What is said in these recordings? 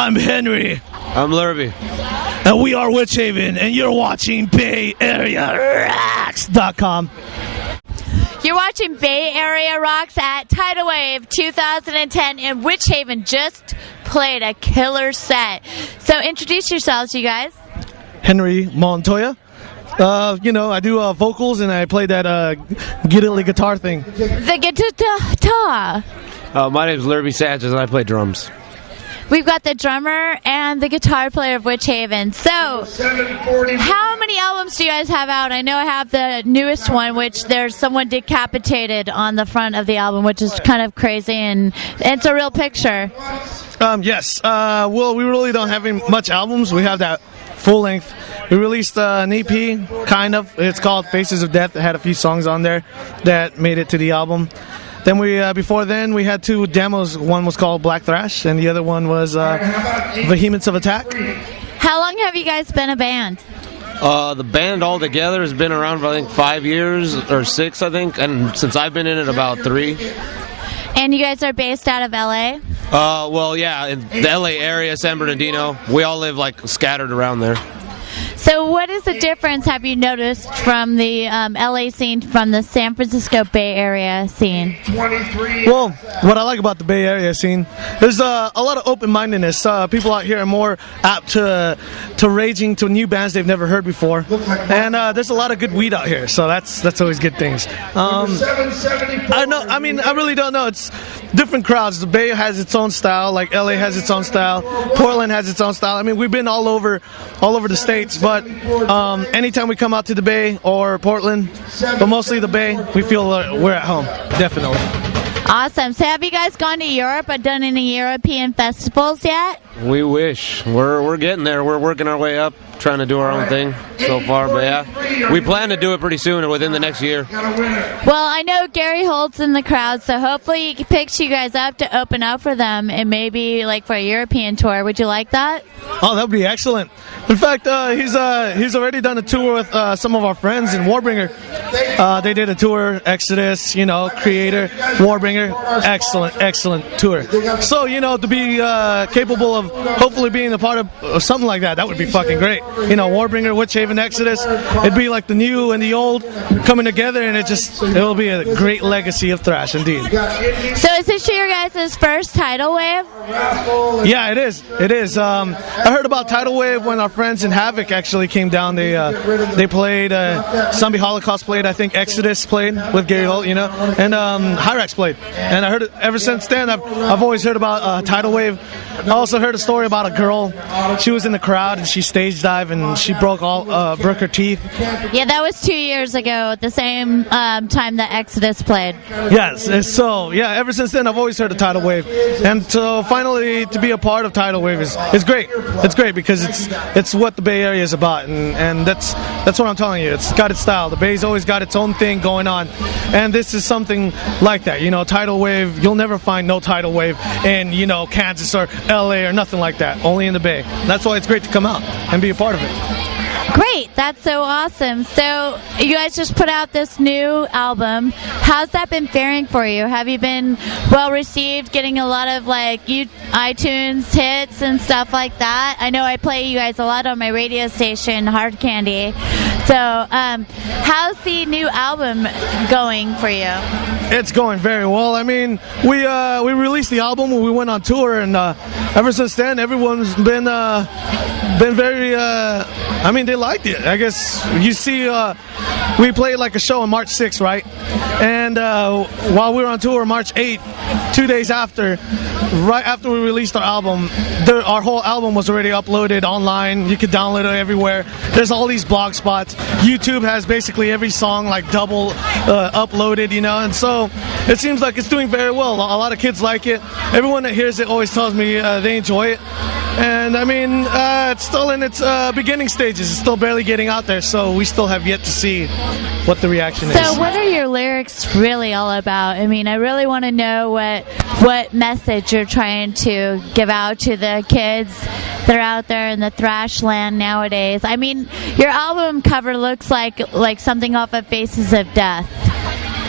I'm Henry. I'm Lerby. And we are Witchaven, and you're watching BayAreaRocks.com. You're watching Bay Area Rocks at Tidal Wave 2010, and Witchaven just played a killer set. So introduce yourselves, you guys. Henry Montoya. I do vocals, and I play that giddly guitar thing. The guitar. My name's Lerby Sanchez, and I play drums. We've got the drummer and the guitar player of Witchaven. So, how many albums do you guys have out? I know I have the newest one, which there's someone decapitated on the front of the album, which is kind of crazy, and it's a real picture. Yes. Well, we really don't have any much albums. We have that full length. We released an EP, kind of. It's called Faces of Death. It had a few songs on there that made it to the album. Then before then, we had two demos. One was called Black Thrash, and the other one was Vehemence of Attack. How long have you guys been a band? The band altogether has been around for, I think, 5 years, or 6, I think, and since I've been in it, about 3. And you guys are based out of LA? Well, yeah, in the LA area, San Bernardino. We all live, scattered around there. So what is the difference, have you noticed, from the LA scene from the San Francisco Bay Area scene? Well, what I like about the Bay Area scene, there's a lot of open-mindedness. People out here are more apt to raging to new bands they've never heard before. And there's a lot of good weed out here, so that's always good things. I really don't know. It's different crowds. The Bay has its own style, like LA has its own style. Portland has its own style. I mean, we've been all over the states, but anytime we come out to the Bay or Portland, but mostly the Bay, we feel we're at home, definitely. Awesome. So have you guys gone to Europe or done any European festivals yet? We wish. We're getting there. We're working our way up, trying to do our own thing so far, but yeah, we plan to do it pretty soon, within the next year. Well, I know Gary Holt's in the crowd, so hopefully he picks you guys up to open up for them, and maybe for a European tour. Would you like that? Oh, that would be excellent. In fact, he's already done a tour with some of our friends in Warbringer. They did a tour, Exodus, Creator, Warbringer. Excellent tour. So, to be capable of hopefully being a part of something like that would be fucking great. Warbringer, Witchaven, Exodus, it'd be like the new and the old coming together, and it'll be a great legacy of thrash, indeed. So is this your guys' first Tidal Wave? Yeah, it is. I heard about Tidal Wave when our friends in Havoc actually came down. They played, Zombie Holocaust played, I think Exodus played with Gary Holt, and Hyrax played. And I heard it ever since then. I've always heard about Tidal Wave. I also heard a story about a girl. She was in the crowd and she stage dived and she broke her teeth. Yeah, that was 2 years ago at the same time that Exodus played. Yes, so yeah, ever since then I've always heard of Tidal Wave, and so finally to be a part of Tidal Wave is great. It's great because it's what the Bay Area is about, and that's what I'm telling you. It's got its style. The Bay's always got its own thing going on, and this is something like that. Tidal Wave, you'll never find no Tidal Wave in Kansas or LA or nothing like that. Only in the Bay. That's why it's great to come out and be a part of it. Great, that's so awesome. So you guys just put out this new album. How's that been faring for you? Have you been well received, getting a lot of iTunes hits and stuff like that? I know I play you guys a lot on my radio station, Hard Candy. So how's the new album going for you? It's going very well. I mean, we released the album when we went on tour, and ever since then, everyone's been very. They liked it. I guess you see, we played a show on March 6th, right? And while we were on tour, March 8th, 2 days after, right after we released our album, our whole album was already uploaded online. You could download it everywhere. There's all these blog spots. YouTube has basically every song double uploaded, and so it seems like it's doing very well. A lot of kids like it. Everyone that hears it always tells me they enjoy it. And it's still in its beginning stages. It's still barely getting out there, so we still have yet to see what the reaction is. So what are your lyrics really all about? I really want to know what message you're trying to give out to the kids that are out there in the thrash land nowadays. Your album cover looks like something off of Faces of Death.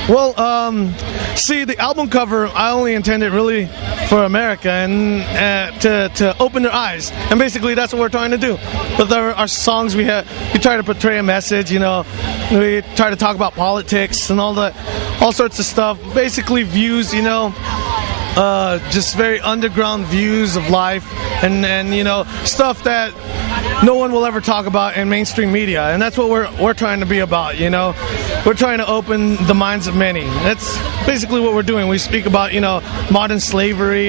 Well, see, the album cover, I only intended really for America and to open their eyes. And basically, that's what we're trying to do. With our songs, we try to portray a message, you know. We try to talk about politics and all sorts of stuff. Basically, views, you know. Just very underground views of life and you know, stuff that no one will ever talk about in mainstream media, and that's what we're trying to be about, you know. We're trying to open the minds of many. That's basically what we're doing. We speak about, you know, modern slavery.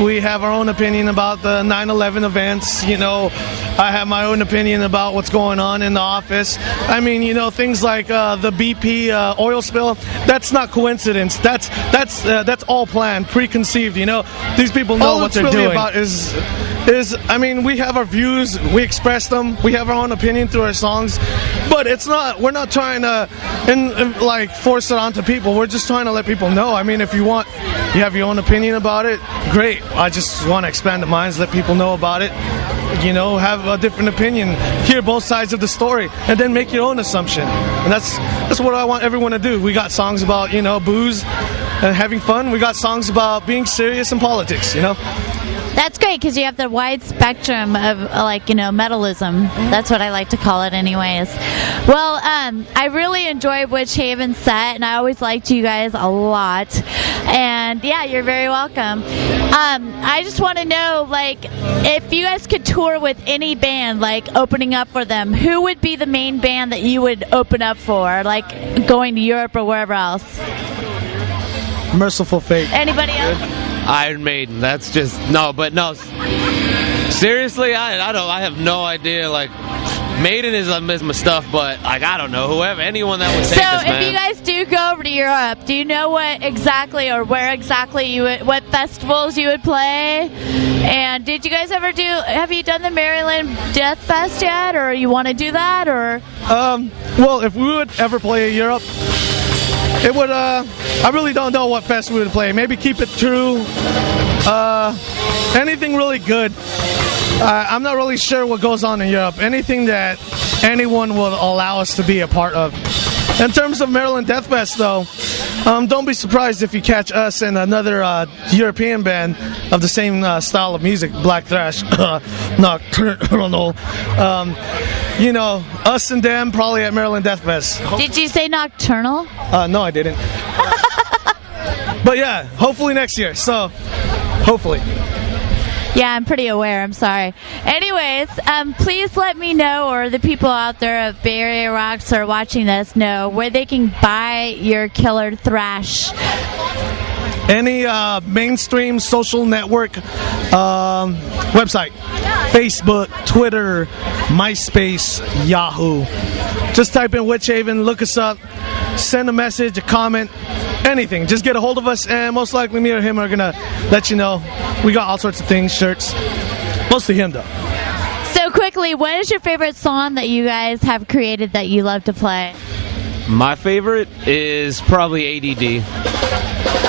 We have our own opinion about the 9/11 events, you know. I have my own opinion about what's going on in the office. I mean, you know, things like the BP oil spill. That's not coincidence. That's all planned, preconceived. You know, these people know what they're doing. All it's really about is I mean, we have our views, we express them, we have our own opinion through our songs, but we're not trying to like force it onto people. We're just trying to let people know. I mean, if you have your own opinion about it, great. I just want to expand the minds, let people know about it. You know, have a different opinion, hear both sides of the story, and then make your own assumption. And that's what I want everyone to do. We got songs about, you know, booze and having fun. We got songs about being serious in politics, you know. That's great because you have the wide spectrum of, like, you know, metalism. That's what I like to call it anyways. Well, I really enjoyed Witchaven's set, and I always liked you guys a lot. And, yeah, you're very welcome. I just want to know, like, if you guys could tour with any band, like, opening up for them, who would be the main band that you would open up for, like, going to Europe or wherever else? Merciful Fate. Anybody else? Iron Maiden. That's just no. Seriously, I have no idea. Like, Maiden is my stuff, but like I don't know anyone that would take us, man. So if you guys do go over to Europe, do you know what exactly or where exactly what festivals you would play? And did you guys have you done the Maryland Death Fest yet, or you want to do that, or? Well, if we would ever play in Europe, it would, I really don't know what fest we would play. Maybe Keep It True, anything really good. I'm not really sure what goes on in Europe. Anything that anyone will allow us to be a part of. In terms of Maryland Death Fest, though, don't be surprised if you catch us and another European band of the same style of music, black thrash, nocturnal. You know, us and them probably at Maryland Death Fest. Did you say nocturnal? No, I didn't. But yeah, hopefully next year. So, hopefully. Yeah, I'm pretty aware. I'm sorry. Anyways, please let me know, or the people out there of Bay Area Rocks are watching this know where they can buy your killer thrash. Any mainstream social network website. Facebook, Twitter, MySpace, Yahoo. Just type in Witchaven, look us up, send a message, a comment, anything. Just get a hold of us, and most likely me or him are going to let you know. We got all sorts of things, shirts. Mostly him, though. So quickly, what is your favorite song that you guys have created that you love to play? My favorite is probably ADD.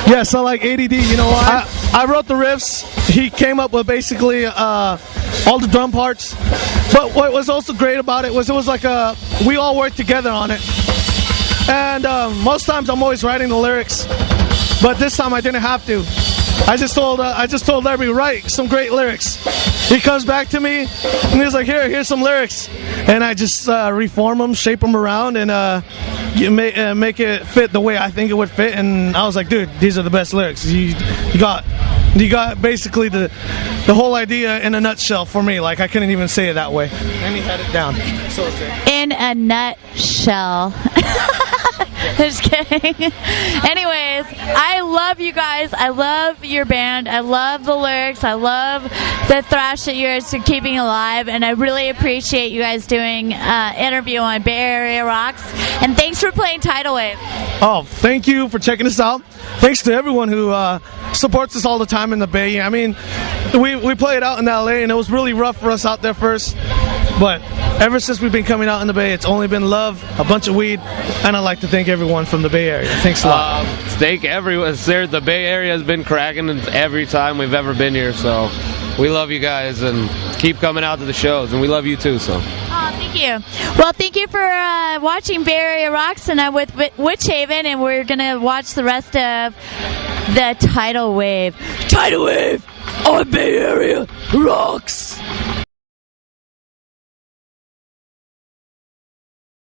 Yes, I like ADD. You know why? I wrote the riffs. He came up with basically all the drum parts. But what was also great about it was like we all worked together on it. And most times I'm always writing the lyrics, but this time I didn't have to. I just told Lerby, write some great lyrics. He comes back to me and he's like, here's some lyrics, and I just reform them, shape them around, and make it fit the way I think it would fit. And I was like, dude, these are the best lyrics. You got basically the whole idea in a nutshell for me. Like, I couldn't even say it that way. And he had it down. So in a nutshell. Just kidding. Anyways, I love you guys. I love your band. I love the lyrics. I love the thrash that you guys are keeping alive. And I really appreciate you guys doing interview on Bay Area Rocks. And thanks for playing Tidal Wave. Oh, thank you for checking us out. Thanks to everyone who supports us all the time in the Bay. I mean, we played out in LA, and it was really rough for us out there first. But ever since we've been coming out in the Bay, it's only been love, a bunch of weed, and I'd like to thank everyone from the Bay Area. Thanks a lot. Thank everyone. The Bay Area has been cracking every time we've ever been here, so we love you guys, and keep coming out to the shows, and we love you too. So. Thank you. Well, thank you for watching Bay Area Rocks tonight with Witchaven, and we're going to watch the rest of the Tidal Wave. Tidal Wave on Bay Area Rocks.